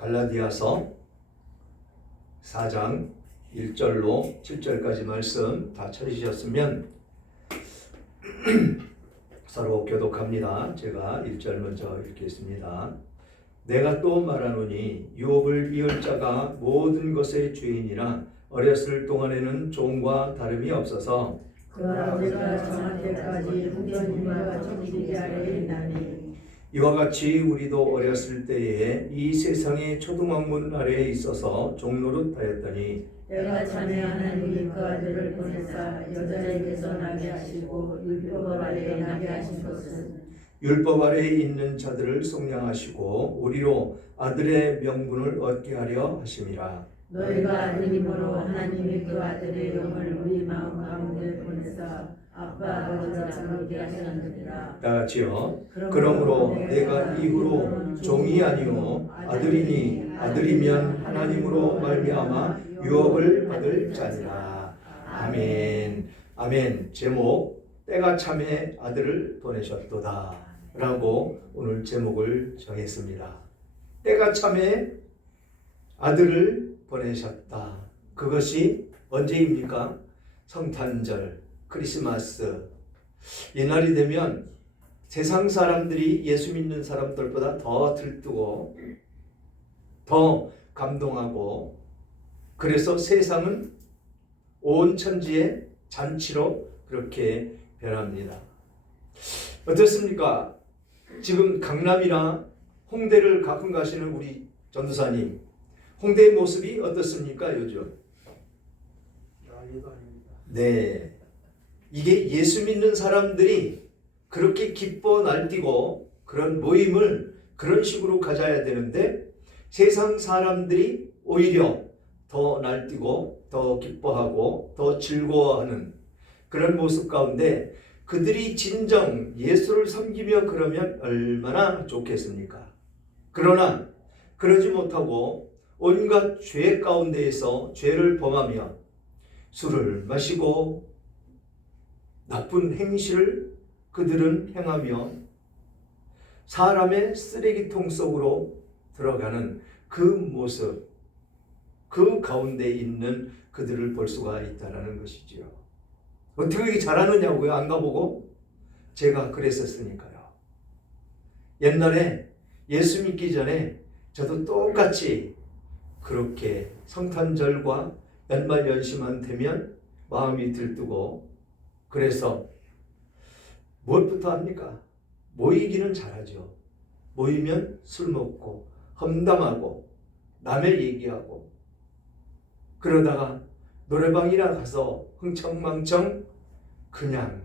갈라디아서 4장 1절로 7절까지 말씀 다 찾으셨으면 서로 교독합니다. 제가 1절 먼저 읽겠습니다. 내가 또 말하노니 유업을 이을 자가 모든 것의 주인이라 어렸을 동안에는 종과 다름이 없어서 그 아버지가 정할 때까지 후견인과 정직이 아래에 있나니 이와 같이 우리도 어렸을 때에 이 세상의 초등학문 아래에 있어서 종노릇하였더니 때가 차면 하나님이 그 아들을 보내사 여자에게서 나게 하시고 율법 아래에 나게 하신 것은 율법 아래에 있는 자들을 속량하시고 우리로 아들의 명분을 얻게 하려 하심이라. 너희가 아들임으로 하나님이 그 아들의 영을 우리 마음 가운데 보내사 아빠 아버지라 부르게 하셨느니라. 다 같이요. 그러므로 내가 이후로 종이 아니요 아들이니 아들이면 하나님으로 말미암아 유업을 받을 자니라. 아멘. 아멘. 제목 때가 참에 아들을 보내셨도다 라고 오늘 제목을 정했습니다. 때가 참에 아들을 보내셨다. 그것이 언제입니까? 성탄절, 크리스마스. 이날이 되면 세상 사람들이 예수 믿는 사람들보다 더 들뜨고 더 감동하고, 그래서 세상은 온 천지의 잔치로 그렇게 변합니다. 어떻습니까? 지금 강남이나 홍대를 가끔 가시는 우리 전도사님, 홍대의 모습이 어떻습니까 요즘? 네, 이게 예수 믿는 사람들이 그렇게 기뻐 날뛰고 그런 모임을 그런 식으로 가져야 되는데 세상 사람들이 오히려 더 날뛰고 더 기뻐하고 더 즐거워하는 그런 모습 가운데 그들이 진정 예수를 섬기며 그러면 얼마나 좋겠습니까? 그러나 그러지 못하고 온갖 죄 가운데에서 죄를 범하며 술을 마시고 나쁜 행실을 그들은 행하며 사람의 쓰레기통 속으로 들어가는 그 모습, 그 가운데 있는 그들을 볼 수가 있다는 것이지요. 어떻게 그렇게 잘하느냐고요? 안 가보고? 제가 그랬었으니까요. 옛날에 예수 믿기 전에 저도 똑같이 그렇게 성탄절과 연말연시만 되면 마음이 들뜨고, 그래서 무엇부터 합니까? 모이기는 잘하죠. 모이면 술 먹고 험담하고 남의 얘기하고, 그러다가 노래방이나 가서 흥청망청 그냥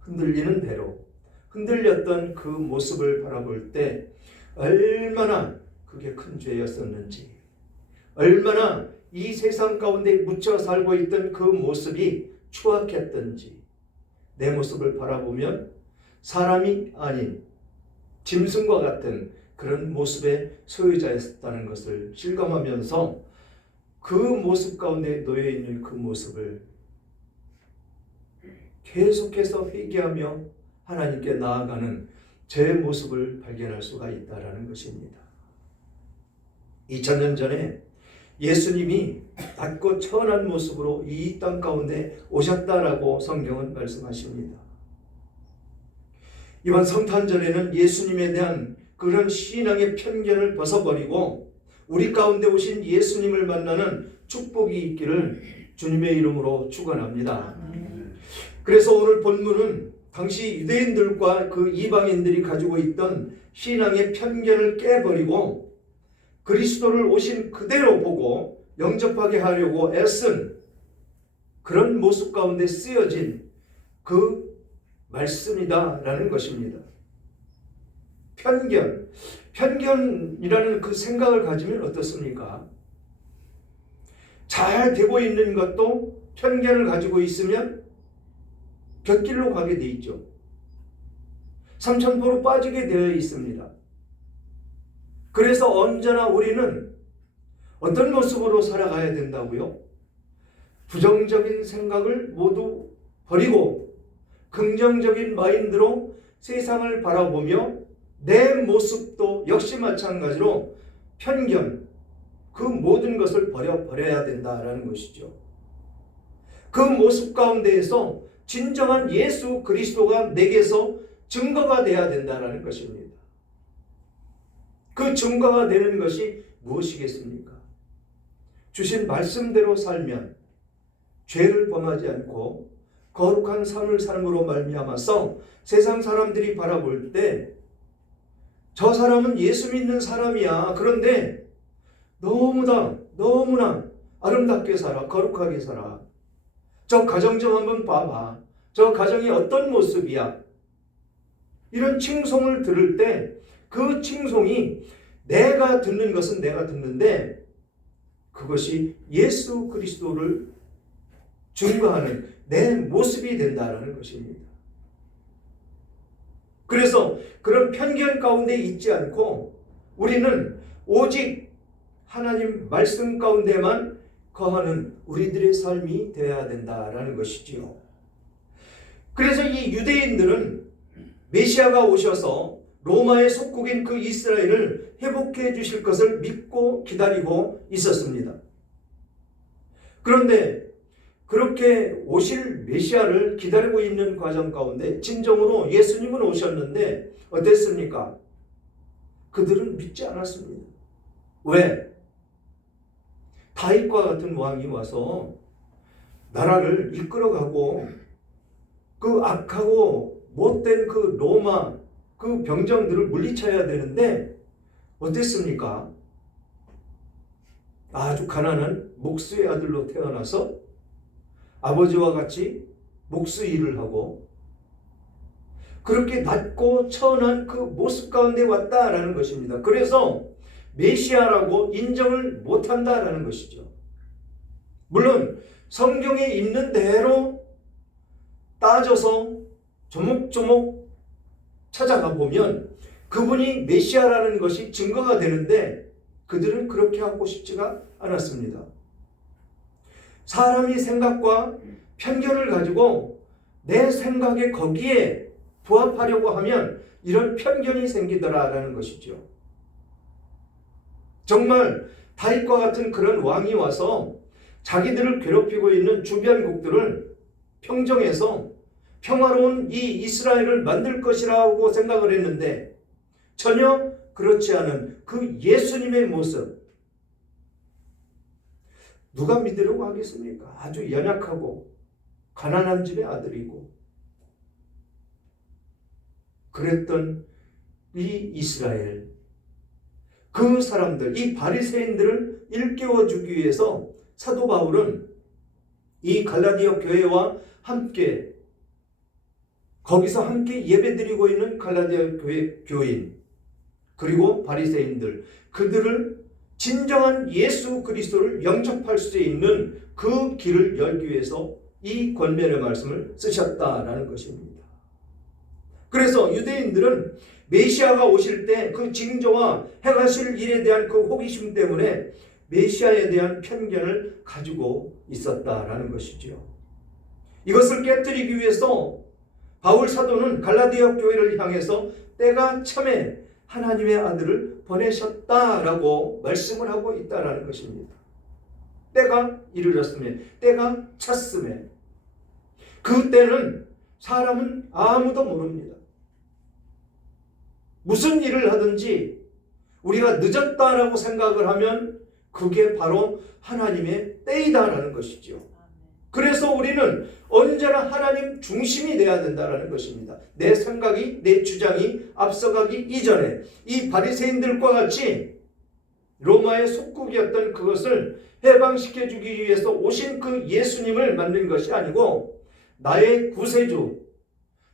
흔들리는 대로 흔들렸던 그 모습을 바라볼 때 얼마나 그게 큰 죄였었는지, 얼마나 이 세상 가운데 묻혀 살고 있던 그 모습이 추악했던지, 내 모습을 바라보면 사람이 아닌 짐승과 같은 그런 모습의 소유자였다는 것을 실감하면서 그 모습 가운데 놓여있는 그 모습을 계속해서 회개하며 하나님께 나아가는 제 모습을 발견할 수가 있다는 것입니다. 2000년 전에 예수님이 밝고 천한 모습으로 이 땅 가운데 오셨다라고 성경은 말씀하십니다. 이번 성탄절에는 예수님에 대한 그런 신앙의 편견을 벗어버리고 우리 가운데 오신 예수님을 만나는 축복이 있기를 주님의 이름으로 축원합니다. 그래서 오늘 본문은 당시 유대인들과 그 이방인들이 가지고 있던 신앙의 편견을 깨버리고 그리스도를 오신 그대로 보고 영접하게 하려고 애쓴 그런 모습 가운데 쓰여진 그 말씀이다라는 것입니다. 편견이라는 그 생각을 가지면 어떻습니까? 잘 되고 있는 것도 편견을 가지고 있으면 곁길로 가게 돼 있죠. 삼천포로 빠지게 되어 있습니다. 그래서 언제나 우리는 어떤 모습으로 살아가야 된다고요? 부정적인 생각을 모두 버리고 긍정적인 마인드로 세상을 바라보며 내 모습도 역시 마찬가지로 편견, 그 모든 것을 버려야 된다라는 것이죠. 그 모습 가운데에서 진정한 예수 그리스도가 내게서 증거가 되어야 된다라는 것입니다. 그 증거가 되는 것이 무엇이겠습니까? 주신 말씀대로 살면 죄를 범하지 않고 거룩한 삶을 삶으로 말미암아서 세상 사람들이 바라볼 때 저 사람은 예수 믿는 사람이야. 그런데 너무나 아름답게 살아, 거룩하게 살아. 저 가정 좀 한번 봐봐. 저 가정이 어떤 모습이야. 이런 칭송을 들을 때 그 칭송이 내가 듣는 것은 내가 듣는데 그것이 예수 그리스도를 증거하는 내 모습이 된다는 것입니다. 그래서 그런 편견 가운데 있지 않고 우리는 오직 하나님 말씀 가운데만 거하는 우리들의 삶이 되어야 된다라는 것이지요. 그래서 이 유대인들은 메시아가 오셔서 로마의 속국인 그 이스라엘을 회복해 주실 것을 믿고 기다리고 있었습니다. 그런데 그렇게 오실 메시아를 기다리고 있는 과정 가운데 진정으로 예수님은 오셨는데 어땠습니까? 그들은 믿지 않았습니다. 왜? 다윗과 같은 왕이 와서 나라를 이끌어가고 그 악하고 못된 그 로마 그 병정들을 물리쳐야 되는데 어땠습니까? 아주 가난한 목수의 아들로 태어나서 아버지와 같이 목수 일을 하고 그렇게 낮고 천한 그 모습 가운데 왔다라는 것입니다. 그래서 메시아라고 인정을 못한다라는 것이죠. 물론 성경에 있는 대로 따져서 조목조목 찾아가 보면 그분이 메시아라는 것이 증거가 되는데 그들은 그렇게 하고 싶지가 않았습니다. 사람이 생각과 편견을 가지고 내 생각에 거기에 부합하려고 하면 이런 편견이 생기더라라는 것이죠. 정말 다윗과 같은 그런 왕이 와서 자기들을 괴롭히고 있는 주변국들을 평정해서 평화로운 이 이스라엘을 만들 것이라고 생각을 했는데 전혀 그렇지 않은 그 예수님의 모습 누가 믿으려고 하겠습니까? 아주 연약하고 가난한 집의 아들이고 그랬던 이 이스라엘 그 사람들 이 바리새인들을 일깨워주기 위해서 사도 바울은 이 갈라디아 교회와 함께 거기서 함께 예배드리고 있는 갈라디아 교회 교인 그리고 바리새인들 그들을 진정한 예수 그리스도를 영접할 수 있는 그 길을 열기 위해서 이 권면의 말씀을 쓰셨다라는 것입니다. 그래서 유대인들은 메시아가 오실 때 그 징조와 행하실 일에 대한 그 호기심 때문에 메시아에 대한 편견을 가지고 있었다라는 것이죠. 이것을 깨뜨리기 위해서 바울 사도는 갈라디아 교회를 향해서 때가 참에 하나님의 아들을 보내셨다라고 말씀을 하고 있다라는 것입니다. 때가 이르렀음에 때가 찼음에 그 때는 사람은 아무도 모릅니다. 무슨 일을 하든지 우리가 늦었다라고 생각을 하면 그게 바로 하나님의 때이다라는 것이죠. 그래서 우리는 언제나 하나님 중심이 되어야 된다는 것입니다. 내 생각이 내 주장이 앞서가기 이전에 이 바리새인들과 같이 로마의 속국이었던 그것을 해방시켜주기 위해서 오신 그 예수님을 만든 것이 아니고 나의 구세주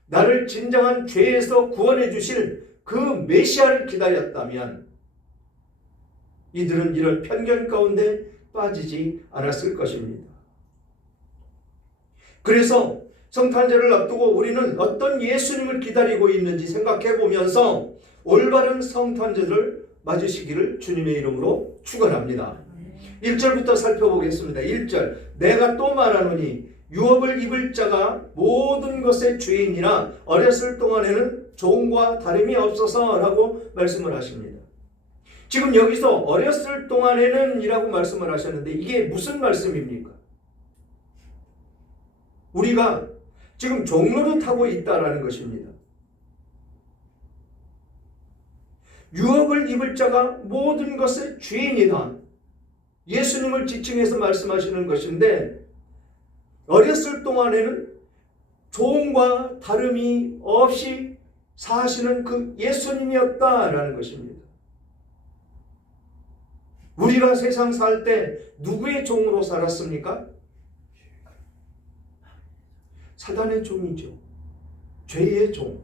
나를 진정한 죄에서 구원해 주실 그 메시아를 기다렸다면 이들은 이런 편견 가운데 빠지지 않았을 것입니다. 그래서 성탄절을 앞두고 우리는 어떤 예수님을 기다리고 있는지 생각해 보면서 올바른 성탄절을 맞으시기를 주님의 이름으로 축원합니다. 1절부터 살펴보겠습니다. 1절 내가 또 말하노니 유업을 입을 자가 모든 것의 주인이라 어렸을 동안에는 종과 다름이 없어서라고 말씀을 하십니다. 지금 여기서 어렸을 동안에는 이라고 말씀을 하셨는데 이게 무슨 말씀입니까? 우리가 지금 종노릇하고 있다라는 것입니다. 유업을 입을 자가 모든 것의 주인이다. 예수님을 지칭해서 말씀하시는 것인데 어렸을 동안에는 종과 다름이 없이 사시는 그 예수님이었다라는 것입니다. 우리가 세상 살 때 누구의 종으로 살았습니까? 사단의 종이죠. 죄의 종.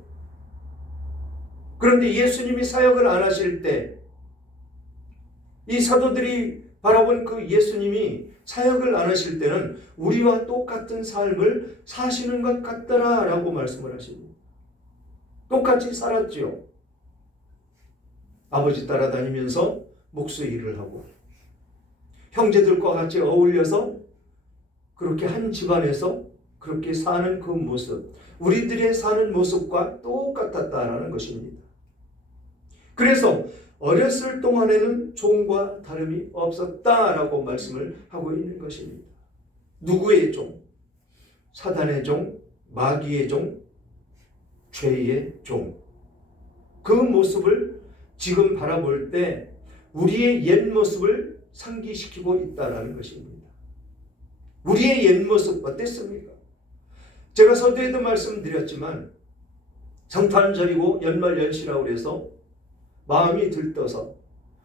그런데 예수님이 사역을 안 하실 때 이 사도들이 바라본 그 예수님이 사역을 안 하실 때는 우리와 똑같은 삶을 사시는 것 같더라라고 말씀을 하십니다. 똑같이 살았지요. 아버지 따라다니면서 목수 일을 하고 형제들과 같이 어울려서 그렇게 한 집안에서 그렇게 사는 그 모습, 우리들의 사는 모습과 똑같았다라는 것입니다. 그래서 어렸을 동안에는 종과 다름이 없었다라고 말씀을 하고 있는 것입니다. 누구의 종? 사단의 종, 마귀의 종, 죄의 종. 그 모습을 지금 바라볼 때 우리의 옛 모습을 상기시키고 있다라는 것입니다. 우리의 옛 모습 어땠습니까? 제가 서두에도 말씀드렸지만 성탄절이고 연말연시라고 해서 마음이 들떠서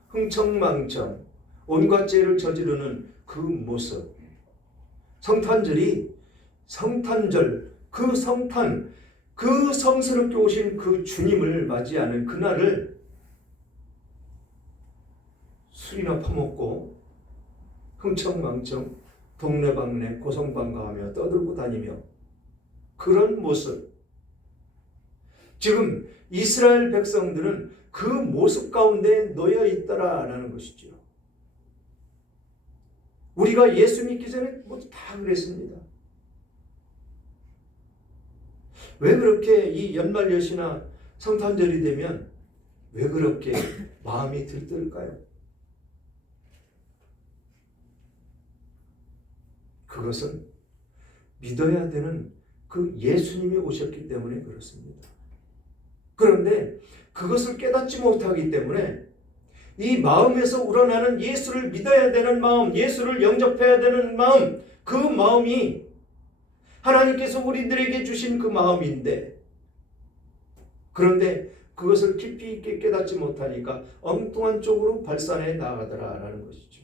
흥청망청 온갖 죄를 저지르는 그 모습. 성탄절이 성탄절, 그 성탄, 그 성스럽게 오신 그 주님을 맞이하는 그날을 술이나 퍼먹고 흥청망청 동네방네 고성방가하며 떠들고 다니며 그런 모습. 지금 이스라엘 백성들은 그 모습 가운데 놓여 있더라라는 것이죠. 우리가 예수 믿기 전에 모두 다 그랬습니다. 왜 그렇게 이 연말연시나 성탄절이 되면 왜 그렇게 마음이 들뜰까요? 그것은 믿어야 되는 그 예수님이 오셨기 때문에 그렇습니다. 그런데 그것을 깨닫지 못하기 때문에 이 마음에서 우러나는 예수를 믿어야 되는 마음, 예수를 영접해야 되는 마음, 그 마음이 하나님께서 우리들에게 주신 그 마음인데, 그런데 그것을 깊이 있게 깨닫지 못하니까 엉뚱한 쪽으로 발산해 나가더라라는 것이죠.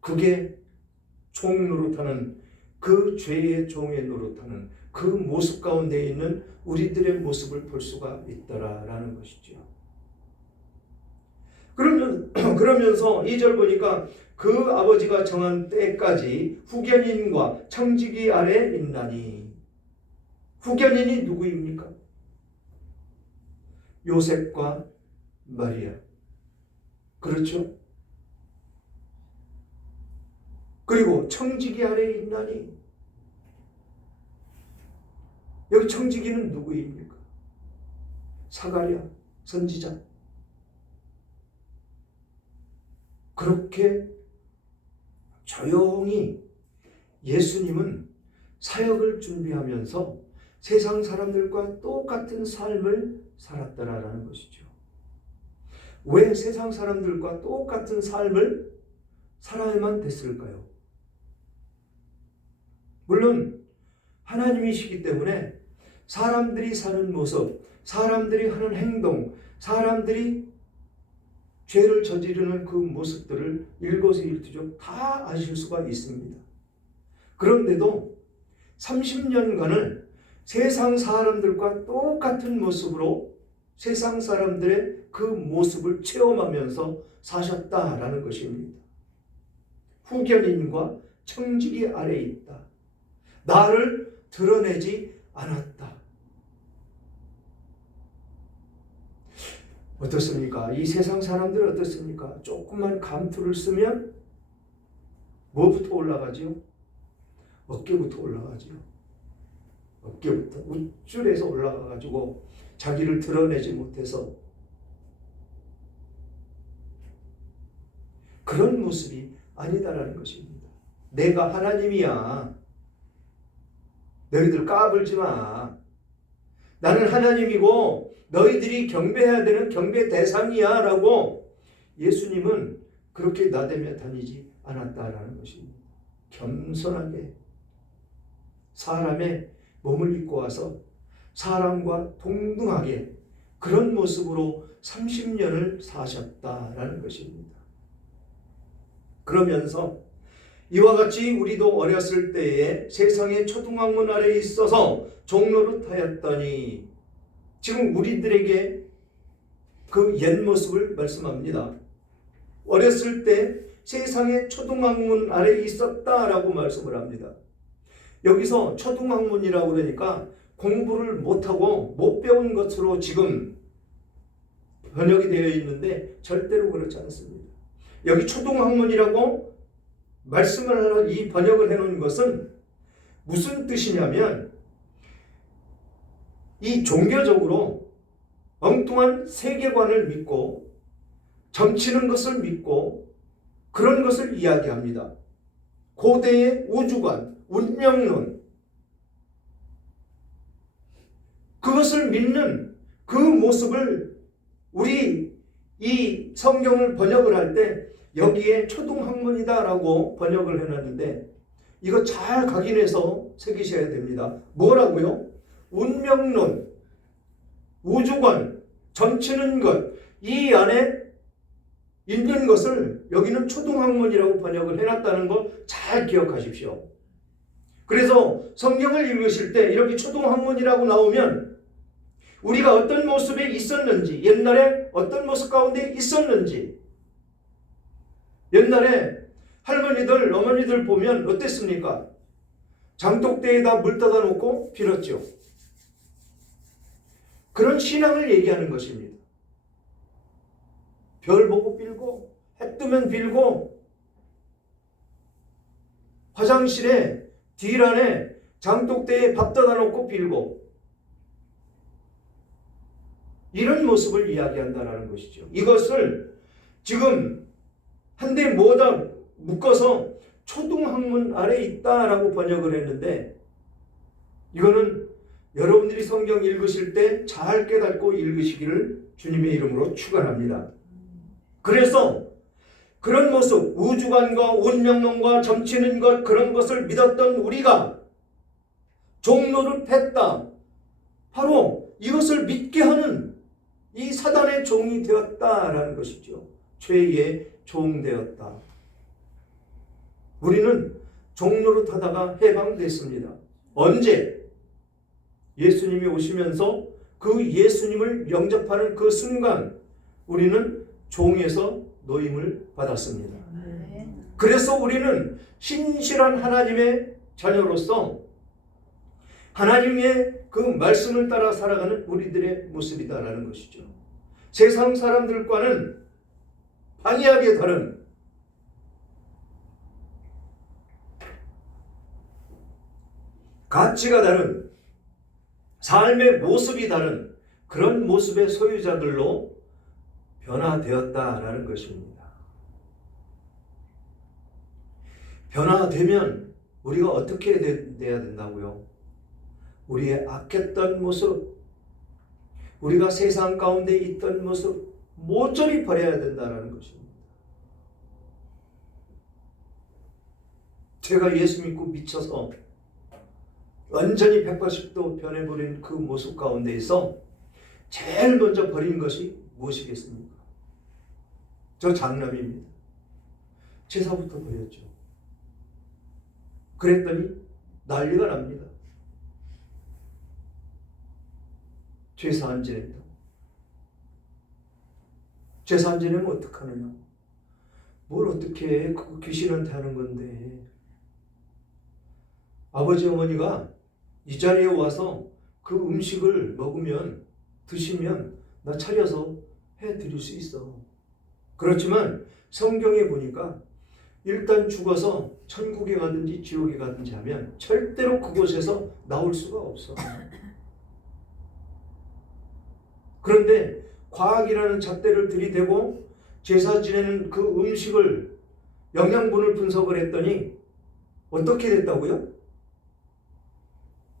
그게 종 노릇하는, 그 죄의 종의 노릇하는 그 모습 가운데 있는 우리들의 모습을 볼 수가 있더라라는 것이죠. 그러면서 2절 보니까 그 아버지가 정한 때까지 후견인과 청지기 아래 있나니. 후견인이 누구입니까? 요셉과 마리아. 그렇죠? 그리고 청지기 아래 있나니. 여기 청지기는 누구입니까? 사가랴 선지자. 그렇게 조용히 예수님은 사역을 준비하면서 세상 사람들과 똑같은 삶을 살았더라라는 것이죠. 왜 세상 사람들과 똑같은 삶을 살아야만 됐을까요? 물론 하나님이시기 때문에 사람들이 사는 모습, 사람들이 하는 행동, 사람들이 죄를 저지르는 그 모습들을 일거수일투족 다 아실 수가 있습니다. 그런데도 30년간을 세상 사람들과 똑같은 모습으로 세상 사람들의 그 모습을 체험하면서 사셨다라는 것입니다. 후견인과 청지기 아래에 있다. 나를 드러내지 않았다. 어떻습니까? 이 세상 사람들은 어떻습니까? 조금만 감투를 쓰면 뭐부터 올라가지요? 어깨부터 올라가지요. 어깨부터 우쭐해서 올라가가지고 자기를 드러내지 못해서 그런 모습이 아니다라는 것입니다. 내가 하나님이야. 너희들 까불지 마. 나는 하나님이고 너희들이 경배해야 되는 경배 대상이야 라고 예수님은 그렇게 나대며 다니지 않았다라는 것입니다. 겸손하게 사람의 몸을 입고 와서 사람과 동등하게 그런 모습으로 30년을 사셨다라는 것입니다. 그러면서 이와 같이 우리도 어렸을 때에 세상의 초등학문 아래에 있어서 종노릇하였더니 지금 우리들에게 그 옛 모습을 말씀합니다. 어렸을 때 세상의 초등학문 아래에 있었다라고 말씀을 합니다. 여기서 초등학문이라고 그러니까 공부를 못하고 못 배운 것으로 지금 번역이 되어 있는데 절대로 그렇지 않습니다. 여기 초등학문이라고 말씀을 하는 이 번역을 해놓은 것은 무슨 뜻이냐면 이 종교적으로 엉뚱한 세계관을 믿고 점치는 것을 믿고 그런 것을 이야기합니다. 고대의 우주관, 운명론 그것을 믿는 그 모습을 우리 이 성경을 번역을 할 때 여기에 초등학문이다라고 번역을 해놨는데 이거 잘 각인해서 새기셔야 됩니다. 뭐라고요? 운명론, 우주관, 점치는 것, 이 안에 있는 것을 여기는 초등학문이라고 번역을 해놨다는 거 잘 기억하십시오. 그래서 성경을 읽으실 때 이렇게 초등학문이라고 나오면 우리가 어떤 모습에 있었는지, 옛날에 어떤 모습 가운데 있었는지, 옛날에 할머니들, 어머니들 보면 어땠습니까? 장독대에다 물 떠다 놓고 빌었죠. 그런 신앙을 얘기하는 것입니다. 별 보고 빌고, 해 뜨면 빌고, 화장실에 뒷안에 장독대에 밥 떠다 놓고 빌고, 이런 모습을 이야기한다는 것이죠. 이것을 지금 한데 모다 묶어서 초등학문 아래 있다라고 번역을 했는데 이거는 여러분들이 성경 읽으실 때 잘 깨닫고 읽으시기를 주님의 이름으로 축원합니다. 그래서 그런 모습, 우주관과 운명론과 점치는 것, 그런 것을 믿었던 우리가 종노릇했다. 바로 이것을 믿게 하는 이 사단의 종이 되었다라는 것이죠. 죄의 종 되었다. 우리는 종노릇하다가 해방됐습니다. 언제? 예수님이 오시면서 그 예수님을 영접하는 그 순간 우리는 종에서 노임을 받았습니다. 그래서 우리는 신실한 하나님의 자녀로서 하나님의 그 말씀을 따라 살아가는 우리들의 모습이다라는 것이죠. 세상 사람들과는 방이하게 다른 가치가 다른 삶의 모습이 다른 그런 모습의 소유자들로 변화되었다라는 것입니다. 변화되면 우리가 어떻게 돼야 된다고요? 우리의 악했던 모습, 우리가 세상 가운데 있던 모습 모조리 버려야 된다는 것입니다. 제가 예수 믿고 미쳐서 완전히 180도 변해버린 그 모습 가운데에서 제일 먼저 버린 것이 무엇이겠습니까? 저 장남입니다. 제사부터 버렸죠. 그랬더니 난리가 납니다. 제사 안 지낸다고. 제사 안 지내면 어떡하느냐. 뭘 어떻게 해. 그거 귀신한테 하는 건데. 아버지 어머니가 이 자리에 와서 그 음식을 먹으면 드시면 나 차려서 해드릴 수 있어. 그렇지만 성경에 보니까 일단 죽어서 천국에 가든지 지옥에 가든지 하면 절대로 그곳에서 나올 수가 없어. 그런데 과학이라는 잣대를 들이대고 제사 지내는 그 음식을 영양분을 분석을 했더니 어떻게 됐다고요?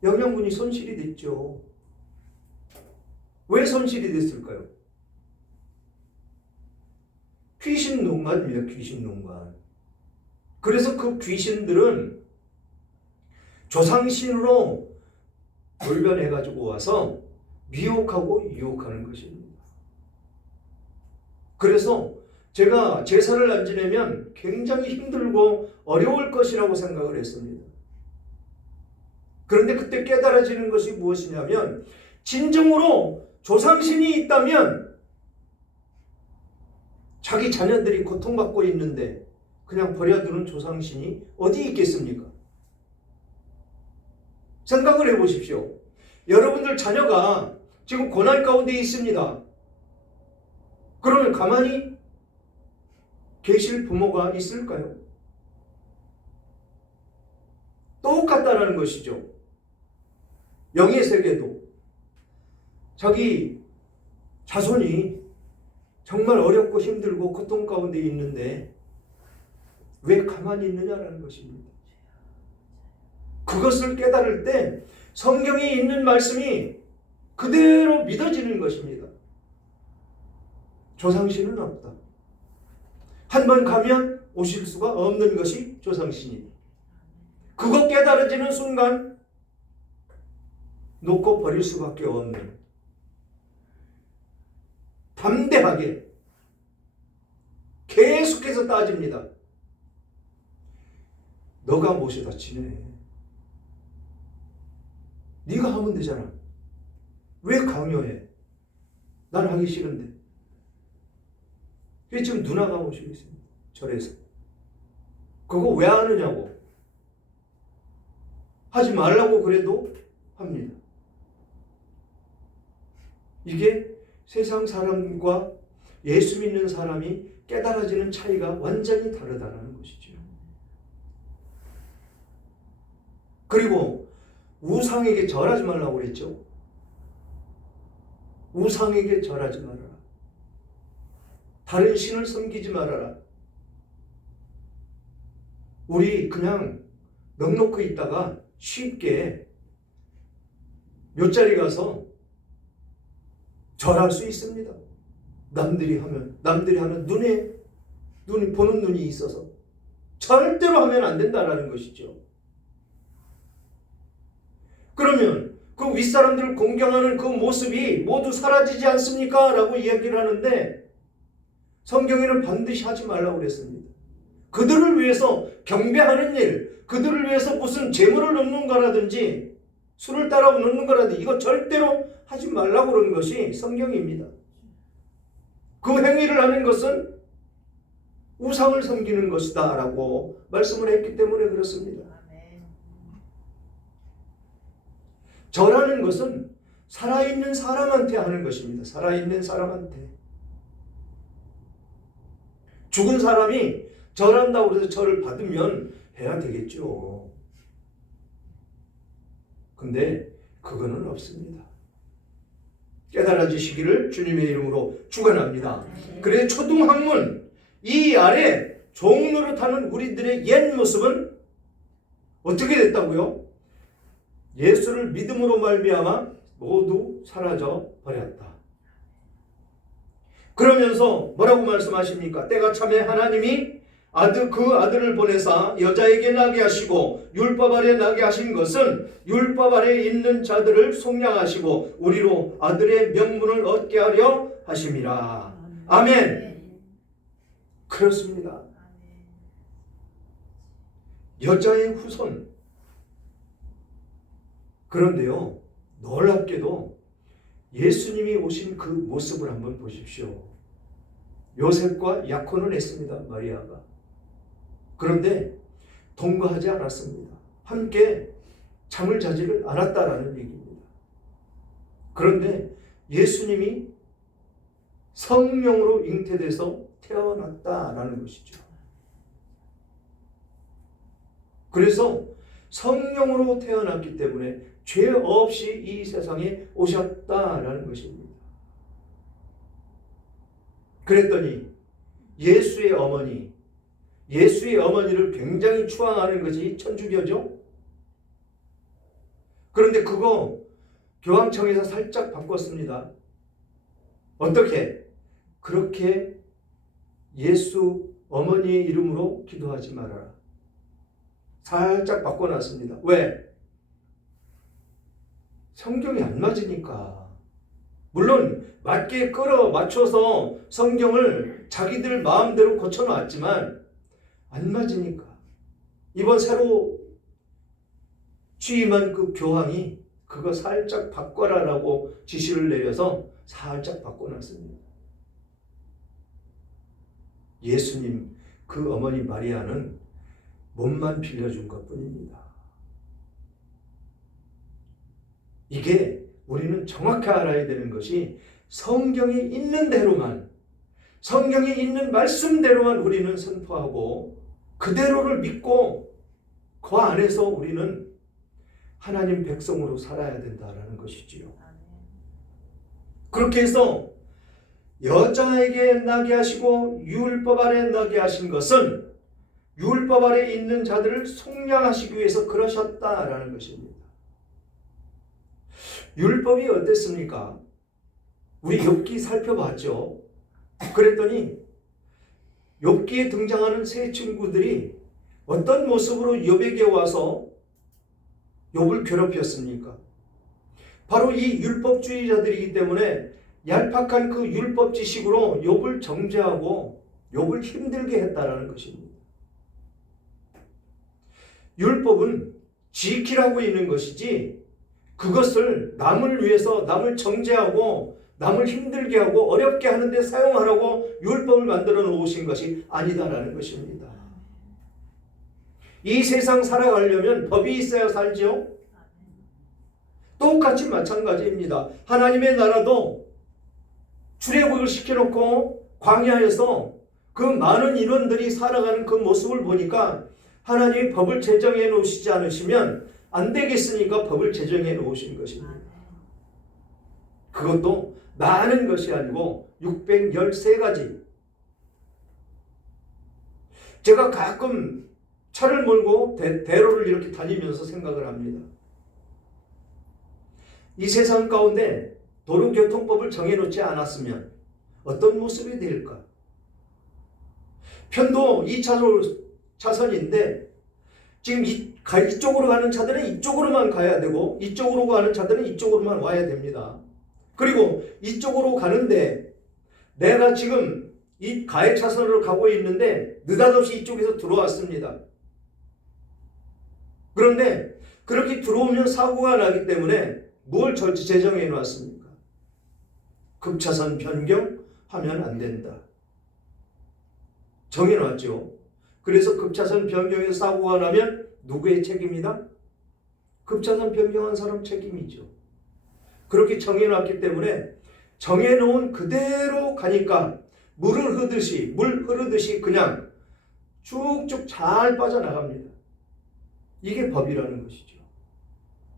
영양분이 손실이 됐죠. 왜 손실이 됐을까요? 귀신 농간입니다. 귀신 농간. 그래서 그 귀신들은 조상신으로 돌변해가지고 와서 미혹하고 유혹하는 것입니다. 그래서 제가 제사를 안 지내면 굉장히 힘들고 어려울 것이라고 생각을 했습니다. 그런데 그때 깨달아지는 것이 무엇이냐면, 진정으로 조상신이 있다면 자기 자녀들이 고통받고 있는데 그냥 버려두는 조상신이 어디 있겠습니까? 생각을 해보십시오. 여러분들 자녀가 지금 고난 가운데 있습니다. 그러면 가만히 계실 부모가 있을까요? 똑같다라는 것이죠. 영의 세계도 자기 자손이 정말 어렵고 힘들고 고통 가운데 있는데 왜 가만히 있느냐라는 것입니다. 그것을 깨달을 때 성경에 있는 말씀이 그대로 믿어지는 것입니다. 조상신은 없다. 한 번 가면 오실 수가 없는 것이 조상신이다. 그거 깨달아지는 순간 놓고 버릴 수밖에 없는, 담대하게 계속해서 따집니다. 너가 모셔다 치네. 네가 하면 되잖아. 왜 강요해? 난 하기 싫은데. 그게 지금 누나가 오시고 있습니다. 절에서. 그거 왜 하느냐고. 하지 말라고 그래도 합니다. 이게 세상 사람과 예수 믿는 사람이 깨달아지는 차이가 완전히 다르다는 것이죠. 그리고 우상에게 절하지 말라고 그랬죠. 우상에게 절하지 말아라. 다른 신을 섬기지 말아라. 우리 그냥 넉넉히 있다가 쉽게 묘자리 가서 절할 수 있습니다. 남들이 하면 눈이 보는 눈이 있어서 절대로 하면 안 된다라는 것이죠. 그러면 그 윗사람들을 공경하는 그 모습이 모두 사라지지 않습니까? 라고 이야기를 하는데 성경에는 반드시 하지 말라고 그랬습니다. 그들을 위해서 경배하는 일, 그들을 위해서 무슨 재물을 넣는 거라든지 술을 따라 넣는 거라든지 이거 절대로 하지 말라고 그런 것이 성경입니다. 그 행위를 하는 것은 우상을 섬기는 것이다 라고 말씀을 했기 때문에 그렇습니다. 절하는 것은 살아있는 사람한테 하는 것입니다. 살아있는 사람한테. 죽은 사람이 절한다고 해서 절을 받으면 해야 되겠죠. 근데 그거는 없습니다. 깨달아지시기를 주님의 이름으로 축원합니다. 그래 초등학문 이 아래 종노릇하는 우리들의 옛 모습은 어떻게 됐다고요? 예수를 믿음으로 말미암아 모두 사라져 버렸다. 그러면서 뭐라고 말씀하십니까? 때가 참에 하나님이 그 아들을 보내사 여자에게 나게 하시고 율법 아래 나게 하신 것은 율법 아래 있는 자들을 속량하시고 우리로 아들의 명분을 얻게 하려 하심이라. 아멘. 그렇습니다. 여자의 후손. 그런데요, 놀랍게도 예수님이 오신 그 모습을 한번 보십시오. 요셉과 약혼을 했습니다. 마리아가. 그런데 동거하지 않았습니다. 함께 잠을 자지를 않았다라는 얘기입니다. 그런데 예수님이 성령으로 잉태돼서 태어났다라는 것이죠. 그래서 성령으로 태어났기 때문에 죄 없이 이 세상에 오셨다라는 것입니다. 그랬더니 예수의 어머니 예수의 어머니를 굉장히 추앙하는 것이 천주교죠. 그런데 그거 교황청에서 살짝 바꿨습니다. 어떻게? 그렇게 예수 어머니의 이름으로 기도하지 말아라. 살짝 바꿔놨습니다. 왜? 성경이 안 맞으니까. 물론 맞게 끌어 맞춰서 성경을 자기들 마음대로 고쳐놨지만 안 맞으니까. 이번 새로 취임한 그 교황이 그거 살짝 바꿔라라고 지시를 내려서 살짝 바꿔놨습니다. 예수님 그 어머니 마리아는 몸만 빌려준 것뿐입니다. 이게 우리는 정확히 알아야 되는 것이 성경이 있는 대로만, 성경이 있는 말씀대로만 우리는 선포하고 그대로를 믿고 그 안에서 우리는 하나님 백성으로 살아야 된다라는 것이지요. 그렇게 해서 여자에게 나게 하시고 율법 아래 나게 하신 것은 율법 아래 있는 자들을 속량하시기 위해서 그러셨다라는 것입니다. 율법이 어땠습니까? 우리 욥기 살펴봤죠. 그랬더니 욥기에 등장하는 세 친구들이 어떤 모습으로 욥에게 와서 욥을 괴롭혔습니까? 바로 이 율법주의자들이기 때문에 얄팍한 그 율법 지식으로 욥을 정죄하고 욥을 힘들게 했다라는 것입니다. 율법은 지키라고 있는 것이지 그것을 남을 위해서 남을 정죄하고 남을 힘들게 하고 어렵게 하는데 사용하라고 율법을 만들어 놓으신 것이 아니다라는 것입니다. 이 세상 살아가려면 법이 있어야 살죠. 똑같이 마찬가지입니다. 하나님의 나라도 출애굽을 시켜놓고 광야에서 그 많은 인원들이 살아가는 그 모습을 보니까 하나님이 법을 제정해 놓으시지 않으시면 안 되겠으니까 법을 제정해 놓으신 것입니다. 그것도 많은 것이 아니고 613가지. 제가 가끔 차를 몰고 대로를 이렇게 다니면서 생각을 합니다. 이 세상 가운데 도로교통법을 정해놓지 않았으면 어떤 모습이 될까? 편도 2차선인데 지금 이쪽으로 가는 차들은 이쪽으로만 가야 되고 이쪽으로 가는 차들은 이쪽으로만 와야 됩니다. 그리고 이쪽으로 가는데 내가 지금 이 가해차선으로 가고 있는데 느닷없이 이쪽에서 들어왔습니다. 그런데 그렇게 들어오면 사고가 나기 때문에 뭘 제정해 놨습니까? 급차선 변경하면 안 된다. 정해놨죠. 그래서 급차선 변경에서 사고가 나면 누구의 책임이다? 급차선 변경한 사람 책임이죠. 그렇게 정해놨기 때문에 정해놓은 그대로 가니까 물 흐르듯이 그냥 쭉쭉 잘 빠져나갑니다. 이게 법이라는 것이죠.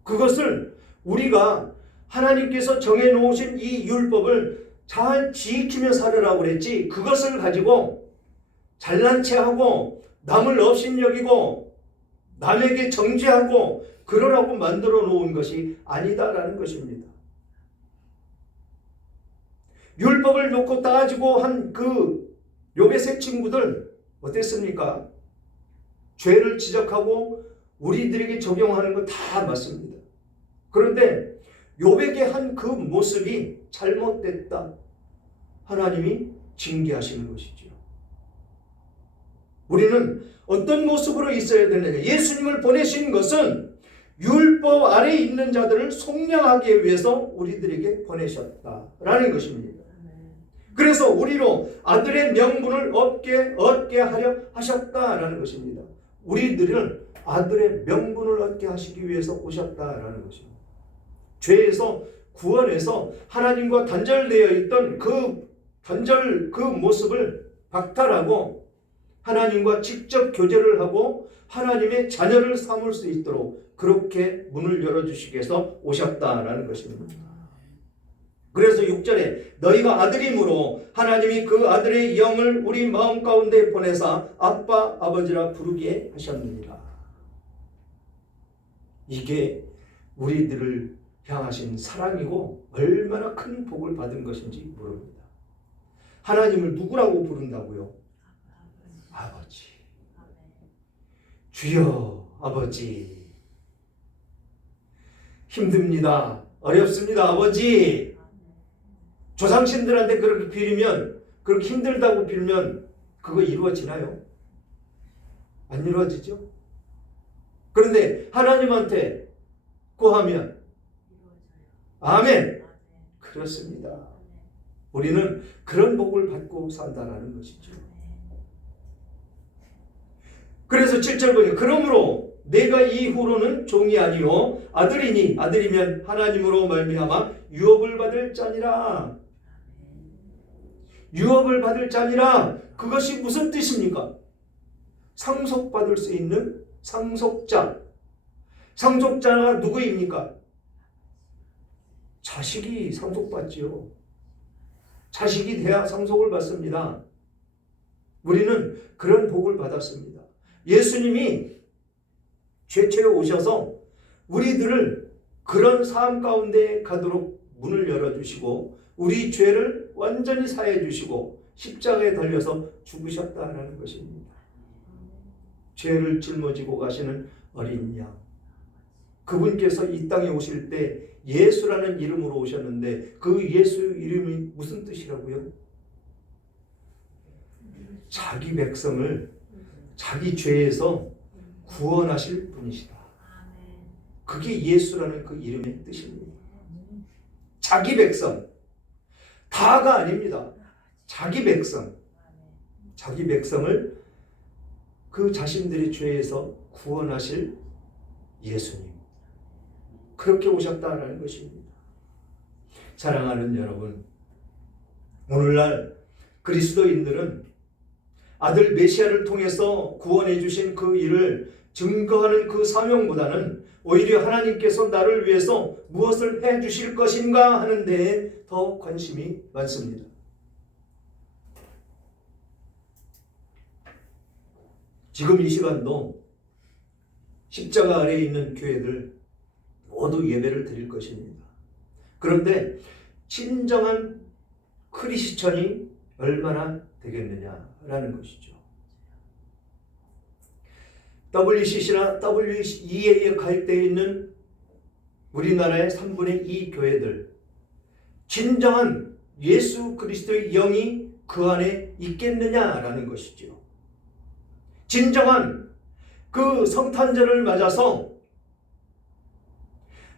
그것을 우리가 하나님께서 정해놓으신 이 율법을 잘 지키며 살으라고 그랬지 그것을 가지고 잘난 체하고 남을 업신여기고 남에게 정죄하고 그러라고 만들어 놓은 것이 아니다라는 것입니다. 율법을 놓고 따지고 한 그 욥의 세 친구들 어땠습니까? 죄를 지적하고 우리들에게 적용하는 거 다 맞습니다. 그런데 욥에게 한 그 모습이 잘못됐다. 하나님이 징계하시는 것이죠. 우리는 어떤 모습으로 있어야 되느냐? 예수님을 보내신 것은 율법 아래에 있는 자들을 속량하기 위해서 우리들에게 보내셨다라는 것입니다. 그래서 우리로 아들의 명분을 얻게 하려 하셨다라는 것입니다. 우리들은 아들의 명분을 얻게 하시기 위해서 오셨다라는 것입니다. 죄에서 구원해서 하나님과 단절되어 있던 그 모습을 박탈하고 하나님과 직접 교제를 하고 하나님의 자녀를 삼을 수 있도록 그렇게 문을 열어주시기 위해서 오셨다라는 것입니다. 그래서 6절에 너희가 아들이므로 하나님이 그 아들의 영을 우리 마음 가운데 보내사 아빠 아버지라 부르게 하셨느니라. 이게 우리들을 향하신 사랑이고 얼마나 큰 복을 받은 것인지 모릅니다. 하나님을 누구라고 부른다고요? 아버지. 주여 아버지. 힘듭니다. 어렵습니다. 아버지. 조상신들한테 그렇게 빌면, 그렇게 힘들다고 빌면 그거 이루어지나요? 안 이루어지죠? 그런데 하나님한테 구하면 아멘. 그렇습니다. 우리는 그런 복을 받고 산다라는 것이죠. 그래서 7절 보니 그러므로 내가 이후로는 종이 아니요 아들이니 아들이면 하나님으로 말미암아 유업을 받을 자니라. 유업을 받을 자니라. 그것이 무슨 뜻입니까? 상속받을 수 있는 상속자. 상속자가 누구입니까? 자식이 상속받지요. 자식이 돼야 상속을 받습니다. 우리는 그런 복을 받았습니다. 예수님이 최초에 오셔서 우리들을 그런 삶 가운데 가도록 문을 열어주시고 우리 죄를 완전히 사해 주시고 십자가에 달려서 죽으셨다라는 것입니다. 죄를 짊어지고 가시는 어린 양. 그분께서 이 땅에 오실 때 예수라는 이름으로 오셨는데 그 예수 이름이 무슨 뜻이라고요? 자기 백성을 자기 죄에서 구원하실 분이시다. 그게 예수라는 그 이름의 뜻입니다. 자기 백성. 다가 아닙니다. 자기 백성. 자기 백성을 그 자신들의 죄에서 구원하실 예수님. 그렇게 오셨다라는 것입니다. 사랑하는 여러분, 오늘날 그리스도인들은 아들 메시아를 통해서 구원해 주신 그 일을 증거하는 그 사명보다는 오히려 하나님께서 나를 위해서 무엇을 해 주실 것인가 하는 데에 더 관심이 많습니다. 지금 이 시간도 십자가 아래에 있는 교회들 모두 예배를 드릴 것입니다. 그런데 진정한 크리스천이 얼마나 되겠느냐라는 것이죠. WCC나 WEA에 가입되어 있는 우리나라의 3분의 2 교회들, 진정한 예수 그리스도의 영이 그 안에 있겠느냐라는 것이죠. 진정한 그 성탄절을 맞아서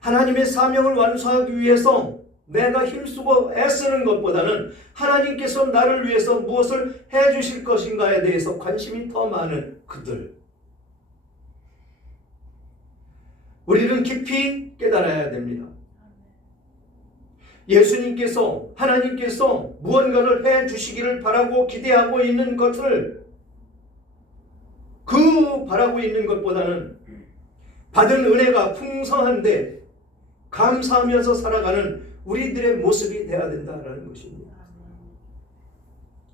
하나님의 사명을 완수하기 위해서 내가 힘쓰고 애쓰는 것보다는 하나님께서 나를 위해서 무엇을 해 주실 것인가에 대해서 관심이 더 많은 그들. 우리는 깊이 깨달아야 됩니다. 예수님께서 하나님께서 무언가를 해 주시기를 바라고 기대하고 있는 것을 그 바라고 있는 것보다는 받은 은혜가 풍성한데 감사하면서 살아가는 우리들의 모습이 되어야 된다는 것입니다.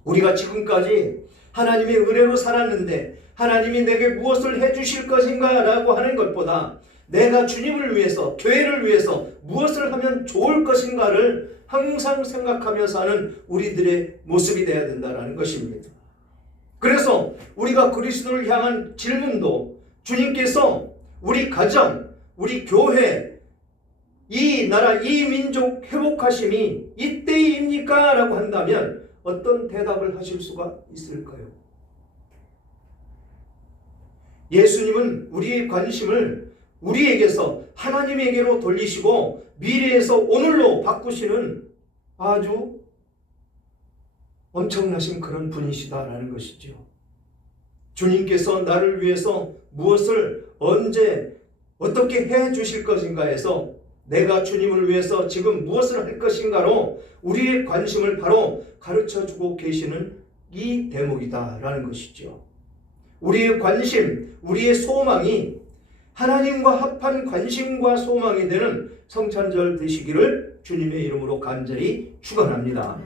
우리가 지금까지 하나님의 은혜로 살았는데 하나님이 내게 무엇을 해 주실 것인가 라고 하는 것보다 내가 주님을 위해서, 교회를 위해서 무엇을 하면 좋을 것인가를 항상 생각하며 사는 우리들의 모습이 되어야 된다는 것입니다. 그래서 우리가 그리스도를 향한 질문도 주님께서 우리 가정, 우리 교회, 이 나라, 이 민족 회복하심이 이때입니까? 라고 한다면 어떤 대답을 하실 수가 있을까요? 예수님은 우리의 관심을 우리에게서 하나님에게로 돌리시고 미래에서 오늘로 바꾸시는 아주 엄청나신 그런 분이시다라는 것이죠. 주님께서 나를 위해서 무엇을 언제 어떻게 해 주실 것인가 해서 내가 주님을 위해서 지금 무엇을 할 것인가로 우리의 관심을 바로 가르쳐 주고 계시는 이 대목이다라는 것이죠. 우리의 관심, 우리의 소망이 하나님과 합한 관심과 소망이 되는 성탄절 되시기를 주님의 이름으로 간절히 축원합니다.